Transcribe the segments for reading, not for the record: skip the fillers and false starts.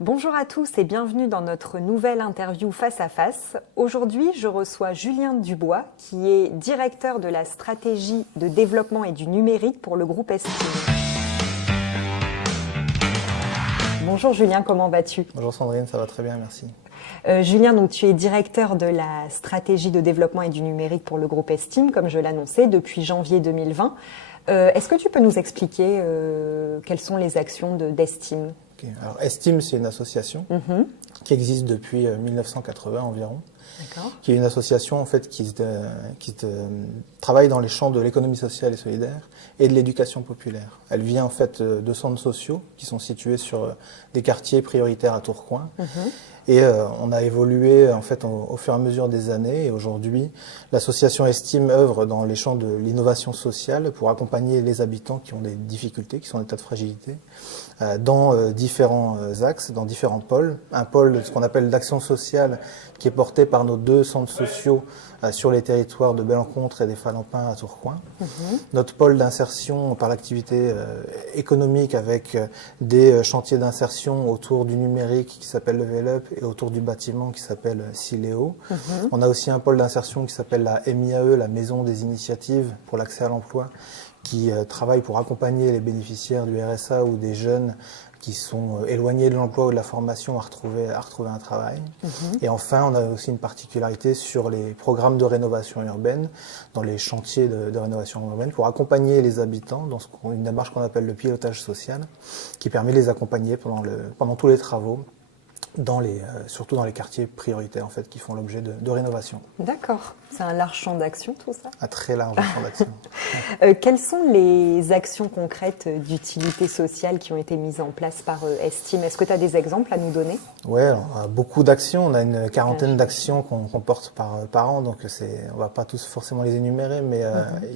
Bonjour à tous et bienvenue dans notre nouvelle interview face à face. Aujourd'hui, je reçois Julien Dubois, qui est directeur de la stratégie de développement et du numérique pour le groupe Estime. Bonjour Julien, comment vas-tu? Bonjour Sandrine, ça va très bien, merci. Julien, donc tu es directeur de la stratégie de développement et du numérique pour le groupe Estime, comme je l'annonçais, depuis janvier 2020. Est-ce que tu peux nous expliquer quelles sont les actions d'Estime? Okay. Alors Estime, c'est une association qui existe depuis 1980 environ, qui est une association en fait qui travaille dans les champs de l'économie sociale et solidaire et de l'éducation populaire. Elle vient en fait de centres sociaux qui sont situés sur des quartiers prioritaires à Tourcoing. Et on a évolué en fait au fur et à mesure des années. Et aujourd'hui, l'association Estime œuvre dans les champs de l'innovation sociale pour accompagner les habitants qui ont des difficultés, qui sont en état de fragilité, dans différents axes, dans différents pôles. Un pôle, ce qu'on appelle d'action sociale, qui est porté par nos deux centres sociaux sur les territoires de Bellencontre et des Falampins à Tourcoing. Notre pôle d'insertion par l'activité économique avec des chantiers d'insertion autour du numérique qui s'appelle Level Up et autour du bâtiment qui s'appelle Siléo. On a aussi un pôle d'insertion qui s'appelle la MIAE, la Maison des Initiatives pour l'accès à l'emploi, qui travaille pour accompagner les bénéficiaires du RSA ou des jeunes qui sont éloignés de l'emploi ou de la formation à retrouver un travail. Et enfin, on a aussi une particularité sur les programmes de rénovation urbaine, dans les chantiers de rénovation urbaine, pour accompagner les habitants dans une démarche qu'on appelle le pilotage social, qui permet de les accompagner pendant tous les travaux, surtout dans les quartiers prioritaires en fait, qui font l'objet de rénovation. D'accord, c'est un large champ d'action tout ça? Un très large champ d'action. Quelles sont les actions concrètes d'utilité sociale qui ont été mises en place par Estime? Est-ce que tu as des exemples à nous donner? Oui, beaucoup d'actions. On a une quarantaine d'actions qu'on porte par an, donc on ne va pas tous forcément les énumérer, mais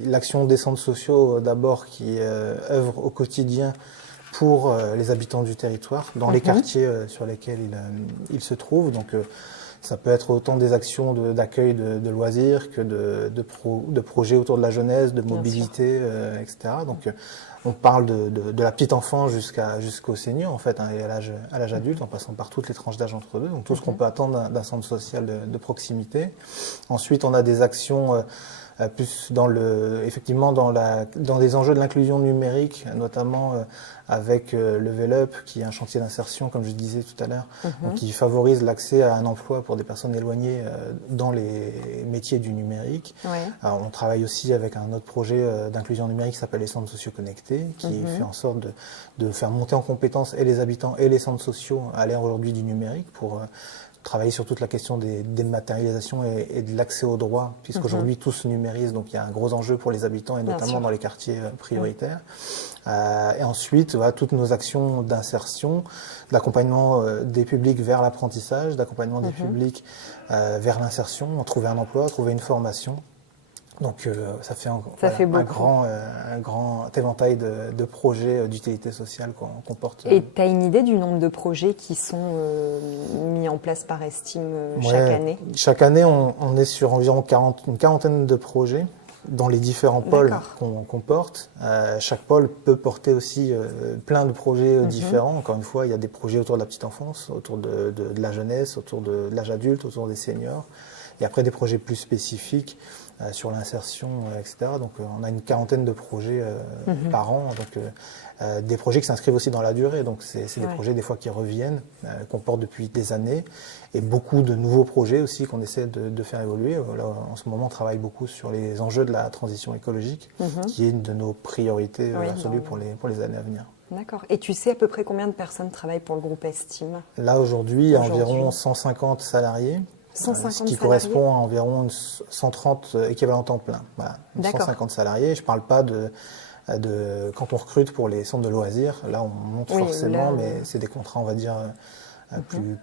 l'action des centres sociaux d'abord qui œuvre au quotidien pour les habitants du territoire, dans les quartiers sur lesquels ils se trouvent. Donc, ça peut être autant des actions d'accueil de loisirs que de projets autour de la jeunesse, de mobilité, etc. Donc, on parle de la petite enfance jusqu'au senior, en fait, et à l'âge adulte, en passant par toutes les tranches d'âge entre deux. Donc, tout ce qu'on peut attendre d'un centre social de proximité. Ensuite, on a des actions plus effectivement dans des enjeux de l'inclusion numérique, notamment avec Level Up, qui est un chantier d'insertion, comme je disais tout à l'heure, qui favorise l'accès à un emploi pour des personnes éloignées dans les métiers du numérique. Alors, on travaille aussi avec un autre projet d'inclusion numérique qui s'appelle les centres sociaux connectés, qui fait en sorte de faire monter en compétence et les habitants et les centres sociaux à l'ère aujourd'hui du numérique pour travailler sur toute la question des dématérialisations et de l'accès aux droits, puisqu'aujourd'hui tout se numérise, donc il y a un gros enjeu pour les habitants et notamment dans les quartiers prioritaires. Et ensuite, toutes nos actions d'insertion, d'accompagnement des publics vers l'apprentissage, d'accompagnement des publics vers l'insertion, trouver un emploi, trouver une formation. Donc ça fait un grand éventail de projets d'utilité sociale qu'on porte. Et tu as une idée du nombre de projets qui sont mis en place par Estime chaque année? Chaque année, on est sur environ une quarantaine de projets dans les différents pôles qu'on porte. Chaque pôle peut porter aussi plein de projets différents. Encore une fois, il y a des projets autour de la petite enfance, autour de la jeunesse, autour de l'âge adulte, autour des seniors. Et après, des projets plus spécifiques sur l'insertion, etc. Donc, on a une quarantaine de projets par an. Donc, des projets qui s'inscrivent aussi dans la durée. Donc, c'est des projets des fois qui reviennent, qu'on porte depuis des années. Et beaucoup de nouveaux projets aussi qu'on essaie de faire évoluer. Là, en ce moment, on travaille beaucoup sur les enjeux de la transition écologique, qui est une de nos priorités absolues pour les années à venir. D'accord. Et tu sais à peu près combien de personnes travaillent pour le groupe Estime? Là, aujourd'hui, il y a environ 150 salariés. 150 ce qui correspond à environ 130 équivalents temps plein. Voilà, 150 salariés. Je ne parle pas quand on recrute pour les centres de loisirs. Là, on monte forcément, mais c'est des contrats, on va dire,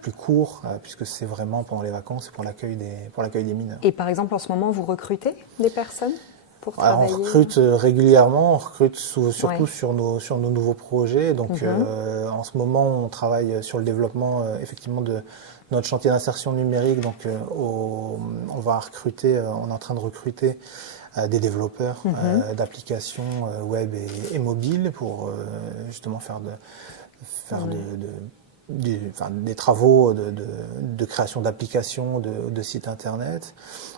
plus courts, puisque c'est vraiment pendant les vacances et pour l'accueil des mineurs. Et par exemple, en ce moment, vous recrutez des personnes pour travailler? On recrute régulièrement, on recrute surtout sur nos nouveaux projets. Donc, en ce moment, on travaille sur le développement, effectivement, de notre chantier d'insertion numérique. Donc, on va recruter, on est en train de recruter des développeurs d'applications web et mobiles pour justement faire des travaux de création d'applications, de sites internet.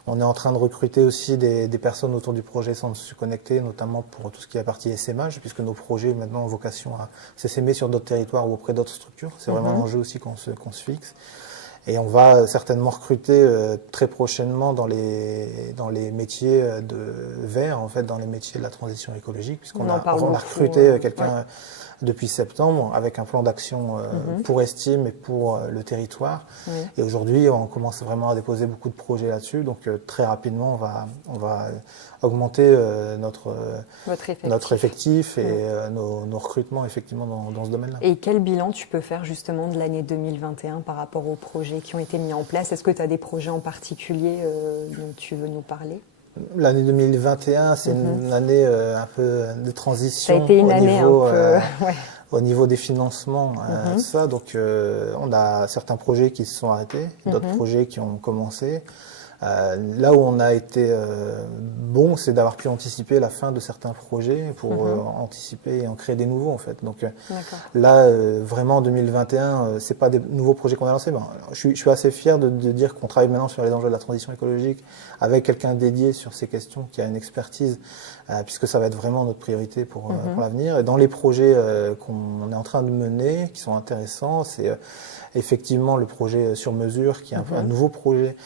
On est en train de recruter aussi des personnes autour du projet Centre Socioconnecté, notamment pour tout ce qui est la partie SMH, puisque nos projets maintenant ont vocation à s'essaimer sur d'autres territoires ou auprès d'autres structures. C'est vraiment l'enjeu aussi qu'on se fixe. Et on va certainement recruter très prochainement dans les métiers de verts, en fait, dans les métiers de la transition écologique, puisqu'on a recruté quelqu'un depuis septembre avec un plan d'action pour Estime et pour le territoire. Et aujourd'hui, on commence vraiment à déposer beaucoup de projets là-dessus. Donc très rapidement, on va augmenter notre effectif et nos recrutements effectivement dans ce domaine-là. Et quel bilan tu peux faire justement de l'année 2021 par rapport aux projets qui ont été mis en place? Est-ce que tu as des projets en particulier dont tu veux nous parler? L'année 2021, c'est une année un peu de transition. Ça a été une année un peu... au niveau des financements, tout ça. Donc, on a certains projets qui se sont arrêtés, d'autres projets qui ont commencé. Là où on a été bon, c'est d'avoir pu anticiper la fin de certains projets pour anticiper et en créer des nouveaux en fait. Donc là, vraiment en 2021, c'est pas des nouveaux projets qu'on a lancés. Ben, je suis assez fier de dire qu'on travaille maintenant sur les enjeux de la transition écologique avec quelqu'un dédié sur ces questions qui a une expertise, puisque ça va être vraiment notre priorité pour l'avenir. Et dans les projets qu'on est en train de mener, qui sont intéressants, c'est effectivement le projet sur mesure, qui est un nouveau projet.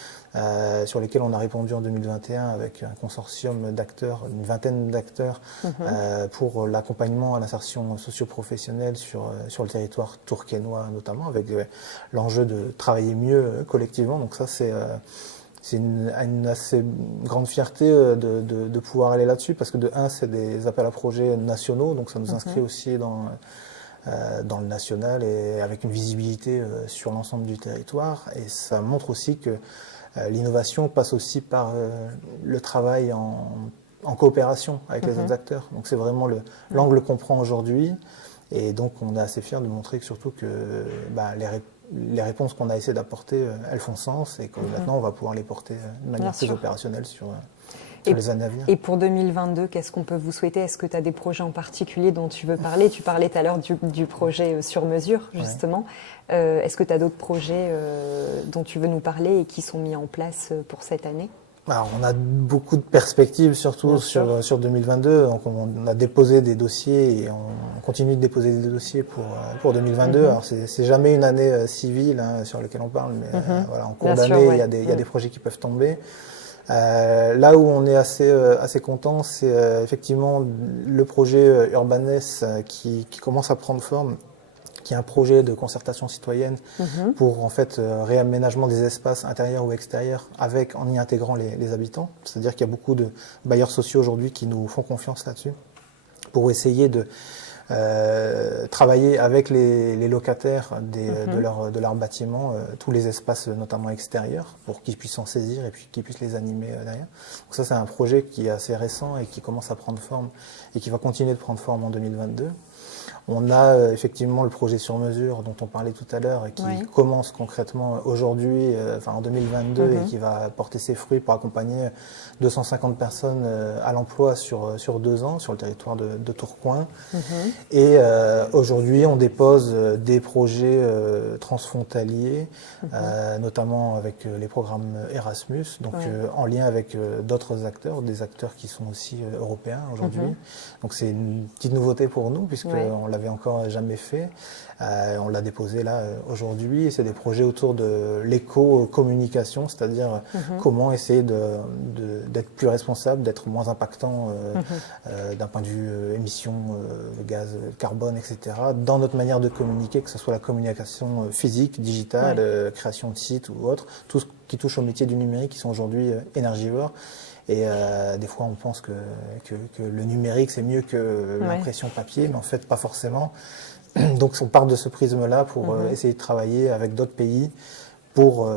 Sur lesquels on a répondu en 2021 avec un consortium d'acteurs, une vingtaine d'acteurs, pour l'accompagnement à l'insertion socio-professionnelle sur le territoire tourquenois notamment, avec l'enjeu de travailler mieux collectivement. Donc ça, c'est une assez grande fierté de pouvoir aller là-dessus, parce que de un, c'est des appels à projets nationaux, donc ça nous inscrit aussi dans le national et avec une visibilité sur l'ensemble du territoire. Et ça montre aussi que l'innovation passe aussi par le travail en coopération avec les autres acteurs. Donc c'est vraiment l'angle qu'on prend aujourd'hui. Et donc on est assez fiers de montrer que surtout que les réponses qu'on a essayé d'apporter, elles font sens et que maintenant on va pouvoir les porter de manière plus opérationnelle sur les années à venir. Et pour 2022, qu'est-ce qu'on peut vous souhaiter? Est-ce que tu as des projets en particulier dont tu veux parler? Tu parlais tout à l'heure du projet sur mesure, justement. Est-ce que tu as d'autres projets dont tu veux nous parler et qui sont mis en place pour cette année? Alors, on a beaucoup de perspectives, surtout sur 2022. Donc, on a déposé des dossiers et on continue de déposer des dossiers pour 2022. Alors, c'est jamais une année civile sur laquelle on parle, mais voilà, en cours d'année, il y a des projets qui peuvent tomber. Là où on est assez content, c'est effectivement le projet Urbanes qui commence à prendre forme, qui est un projet de concertation citoyenne pour en fait réaménagement des espaces intérieurs ou extérieurs en y intégrant les habitants. C'est-à-dire qu'il y a beaucoup de bailleurs sociaux aujourd'hui qui nous font confiance là-dessus pour essayer de travailler avec les locataires de leurs bâtiments, tous les espaces notamment extérieurs, pour qu'ils puissent s'en saisir et puis qu'ils puissent les animer derrière. Donc ça, c'est un projet qui est assez récent et qui commence à prendre forme et qui va continuer de prendre forme en 2022. On a effectivement le projet sur mesure dont on parlait tout à l'heure et qui commence concrètement aujourd'hui, en 2022, et qui va porter ses fruits pour accompagner 250 personnes à l'emploi sur 2 ans sur le territoire de Tourcoing. Et aujourd'hui, on dépose des projets transfrontaliers, notamment avec les programmes Erasmus, donc en lien avec d'autres acteurs, des acteurs qui sont aussi européens aujourd'hui. Donc c'est une petite nouveauté pour nous puisqu'on l'avait encore jamais fait. On l'a déposé là aujourd'hui et c'est des projets autour de l'éco-communication, c'est-à-dire comment essayer d'être plus responsable, d'être moins impactant d'un point de vue émissions de gaz, de carbone, etc. dans notre manière de communiquer, que ce soit la communication physique, digitale, création de sites ou autre, tout ce qui touche au métier du numérique qui sont aujourd'hui énergivores. Et des fois, on pense que le numérique, c'est mieux que l'impression papier, mais en fait, pas forcément. Donc, on part de ce prisme-là pour essayer de travailler avec d'autres pays pour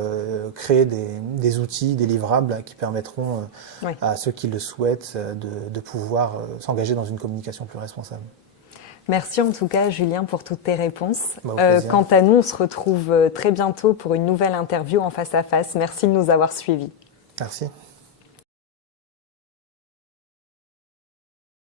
créer des outils, des livrables qui permettront à ceux qui le souhaitent de pouvoir s'engager dans une communication plus responsable. Merci en tout cas, Julien, pour toutes tes réponses. Quant à nous, on se retrouve très bientôt pour une nouvelle interview en face à face. Merci de nous avoir suivis. Merci.